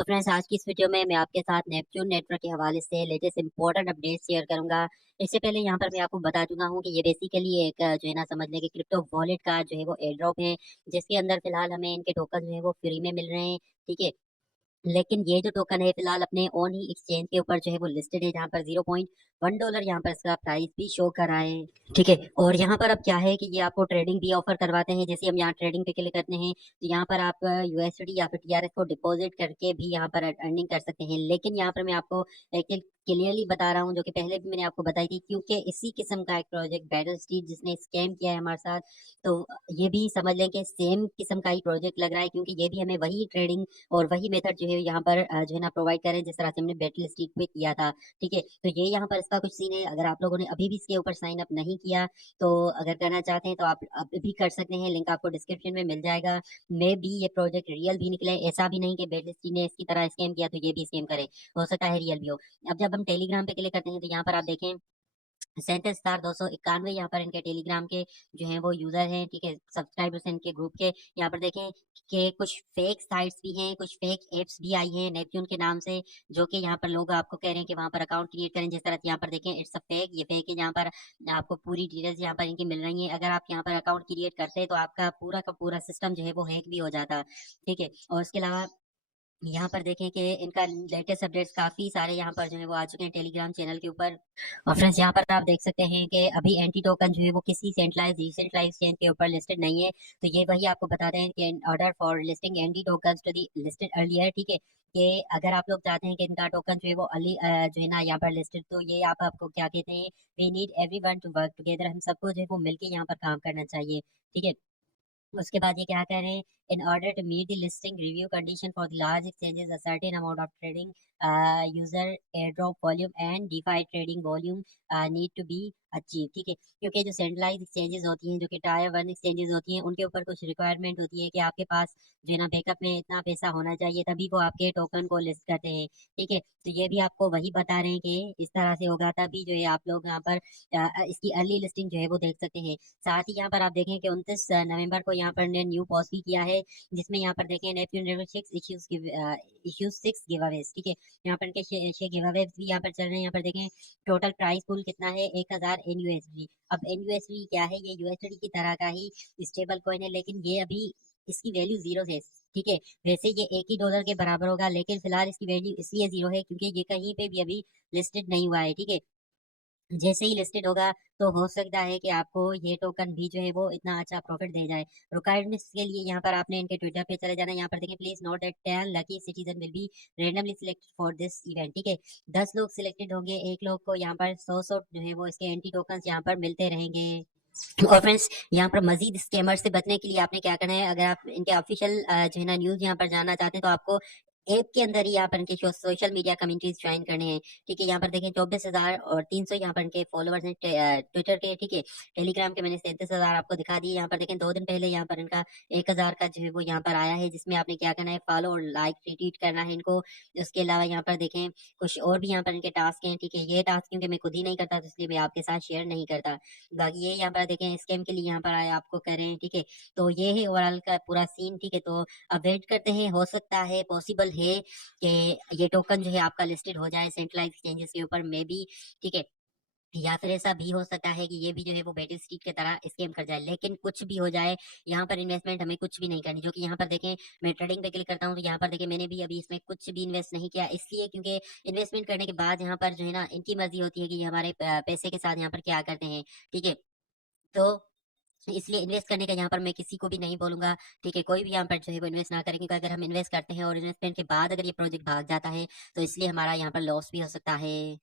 तो फ्रेंड्स, आज की इस वीडियो में मैं आपके साथ नेपच्यून नेटवर्क के हवाले से लेटेस्ट इंपॉर्टेंट अपडेट शेयर करूंगा। इससे पहले यहाँ पर मैं आपको बता चुका हूँ कि ये बेसिकली एक जो है ना, समझ लें कि क्रिप्टो वॉलेट का जो है वो एयर ड्रॉप है, जिसके अंदर फिलहाल हमें इनके टोकन जो है वो फ्री में मिल रहे हैं। ठीक है, लेकिन ये जो टोकन है फिलहाल अपने ओन ही एक्सचेंज के ऊपर जो है वो लिस्टेड है, जहाँ पर $0.1 यहाँ पर इसका प्राइस भी शो कर रहा है। ठीक है, और यहाँ पर अब क्या है कि ये आपको ट्रेडिंग भी ऑफर करवाते हैं। जैसे हम यहाँ ट्रेडिंग पे क्लिक करते हैं तो यहाँ पर आप यूएसडी या फिर टीआरएस को डिपॉजिट करके भी यहाँ पर अर्निंग कर सकते हैं। लेकिन यहाँ पर मैं आपको एक क्लियरली बता रहा हूँ, जो कि पहले भी मैंने आपको बताई थी, क्योंकि इसी किस्म का एक प्रोजेक्ट बैटल स्ट्रीट जिसने स्कैम किया है हमारे साथ, तो ये भी समझ लें कि सेम किस्म का ही प्रोजेक्ट लग रहा है, क्योंकि ये भी हमें वही ट्रेडिंग और वही मेथड जो है यहाँ पर जो है ना प्रोवाइड करें, जिस तरह से हमने बैटल स्ट्रीट पे किया था। ठीक है, तो ये यहाँ पर इसका कुछ सीन है। अगर आप लोगों ने अभी भी इसके ऊपर साइन अप नहीं किया, तो अगर करना चाहते हैं तो आप अभी भी कर सकते हैं, लिंक आपको डिस्क्रिप्शन में मिल जाएगा। मे भी ये प्रोजेक्ट रियल भी निकले, ऐसा भी नहीं कि बैटल स्ट्रीट ने इसकी तरह स्कैम किया तो ये भी स्कैम करे, हो सकता है रियल भी हो। अब जब हम टेलीग्राम पे क्लिक करते हैं तो यहाँ पर आप देखें 37,291 यहाँ पर इनके टेलीग्राम के जो है वो यूजर हैं। ठीक है, सब्सक्राइबर्स हैं इनके ग्रुप के। यहाँ पर देखें कि कुछ फेक साइट्स भी हैं, कुछ फेक एप्स भी आई हैं नेपच्यून के नाम से, जो कि यहाँ पर लोग आपको कह रहे हैं कि वहां पर अकाउंट क्रिएट करें। जिस तरह से यहाँ पर देखें, इट्स अ फेक, ये फेक है। यहाँ पर आपको पूरी डिटेल्स यहाँ पर इनकी मिल रही है। अगर आप यहाँ पर अकाउंट क्रिएट करते हैं तो आपका पूरा का पूरा सिस्टम जो है वो हैक भी हो जाता। ठीक है, और इसके अलावा यहाँ पर देखें कि इनका लेटेस्ट अपडेट्स काफी सारे यहाँ पर जो है वो आ चुके हैं टेलीग्राम चैनल के ऊपर। और फ्रेंड्स, यहाँ पर आप देख सकते हैं कि अभी एंटी टोकन जो है वो किसी सेंट्रलाइज डिसेंट्रलाइज चेन के ऊपर लिस्टेड नहीं है। तो ये वही आपको बता रहे हैं कि in order for listing anti token to the listed earlier. ठीक है, कि अगर आप लोग चाहते हैं कि इनका टोकन जो है वो अर्ली जो है ना यहाँ पर लिस्टेड, तो ये आप आपको क्या कहते हैं, we need everyone to work together, हम सबको जो है वो मिलकर यहाँ पर काम करना चाहिए। ठीक है, उसके बाद ये क्या कह रहे हैं, in order to meet the listing review condition for the large exchanges a certain amount of trading user airdrop volume and DeFi trading volume need to be achieve. ठीक है, क्योंकि जो सेंट्रलाइज एक्सचेंजेस होती हैं, जो कि tier one exchanges होती हैं, उनके ऊपर कुछ रिक्वायरमेंट होती है कि आपके पास जो है ना बैकअप में इतना पैसा होना चाहिए, तभी वो आपके टोकन को लिस्ट करते हैं। ठीक है, तो ये भी आपको वही बता रहे हैं कि इस तरह से होगा, तभी जो है आप लोग यहाँ पर इसकी अर्ली लिस्टिंग जो है वो देख सकते हैं। साथ ही यहाँ पर आप देखें कि 29 नवंबर को यहाँ पर ने न्यू पोस्ट भी किया है, जिसमें यहाँ पर देखें Neptune level 6 issues 6 give Awez. ठीक है, यहाँ पर इनके 6 गिव अवेज भी यहाँ पर चल रहे हैं। यहाँ पर देखें टोटल प्राइस पूल कितना है, 1000 एनयूएसडी। अब एनयूएसडी क्या है, ये यूएसडी की तरह का ही स्टेबल कॉइन है, लेकिन ये अभी इसकी वैल्यू जीरो है। ठीक है, वैसे ये $1 के बराबर होगा, लेकिन फिलहाल इसकी वैल्यू इसलिए जीरो है क्योंकि ये कहीं पे भी अभी लिस्टेड नहीं हुआ है। ठीक है, जैसे ही लिस्टेड होगा तो हो सकता है कि आपको ये टोकन भी जो है वो इतना अच्छा प्रॉफिट दे जाए। रिक्वायरमेंट्स के लिए यहाँ पर आपने इनके ट्विटर पे चले जाना। यहाँ पर देखें, please note that 10 lucky citizen will be randomly selected for this event. ठीक है, 10 लोग सिलेक्टेड होंगे, एक लोग को यहाँ पर 100 जो है वो इसके एंटी टोकन यहाँ पर मिलते रहेंगे। और फ्रेंड्स, यहाँ पर मजीद स्कैमर से बचने के लिए आपने क्या करना है, अगर आप इनके ऑफिशियल जो है ना न्यूज यहाँ पर जानना चाहते हैं, तो आपको ऐप के अंदर ही यहाँ पर इनके सोशल मीडिया कम्युनिटीज ज्वाइन करने हैं। ठीक है, यहाँ पर देखें 24,300 यहाँ पर इनके फॉलोअर्स हैं ट्विटर के। ठीक है, टेलीग्राम के मैंने 37,000 आपको दिखा दिए। यहाँ पर देखें 2 दिन पहले यहाँ पर इनका 1,000 का जो है वो यहाँ पर आया है, जिसमें आपने क्या करना है, फॉलो और लाइक रिट्वीट करना है इनको। उसके अलावा यहाँ पर देखें कुछ और भी यहाँ पर इनके टास्क हैं। ठीक है, ये टास्क क्योंकि मैं खुद ही नहीं करता, तो इसलिए मैं आपके साथ शेयर नहीं करता। बाकी ये यहाँ पर देखें स्कैम के लिए यहाँ पर आए आपको कर रहे हैं। ठीक है, तो ये है ओवरऑल का पूरा सीन। ठीक है, तो अब वेट करते हैं, हो सकता है पॉसिबल है कि ये टोकन जो है आपका लिस्टेड हो जाए सेंट्रलाइज एक्सचेंजेस के ऊपर में भी। ठीक है, या फिर ऐसा भी हो सकता है कि ये भी जो है वो बैटल स्ट्रीट की तरह स्कैम कर जाए। लेकिन कुछ भी हो जाए, यहाँ पर इन्वेस्टमेंट हमें कुछ भी नहीं करनी। जो कि यहाँ पर देखें, मैं ट्रेडिंग पे क्लिक करता हूँ तो यहाँ पर देखें मैंने भी अभी इसमें कुछ भी इन्वेस्ट नहीं किया, इसलिए क्योंकि इन्वेस्टमेंट करने के बाद यहाँ पर जो है ना इनकी मर्जी होती है कि ये हमारे पैसे के साथ यहाँ पर क्या करते हैं। ठीक है, तो इसलिए इन्वेस्ट करने का यहाँ पर मैं किसी को भी नहीं बोलूंगा। ठीक है, कोई भी यहाँ पर जो है वो इन्वेस्ट ना करें, क्योंकि अगर हम इन्वेस्ट करते हैं और इन्वेस्टमेंट के बाद अगर ये प्रोजेक्ट भाग जाता है, तो इसलिए हमारा यहाँ पर लॉस भी हो सकता है।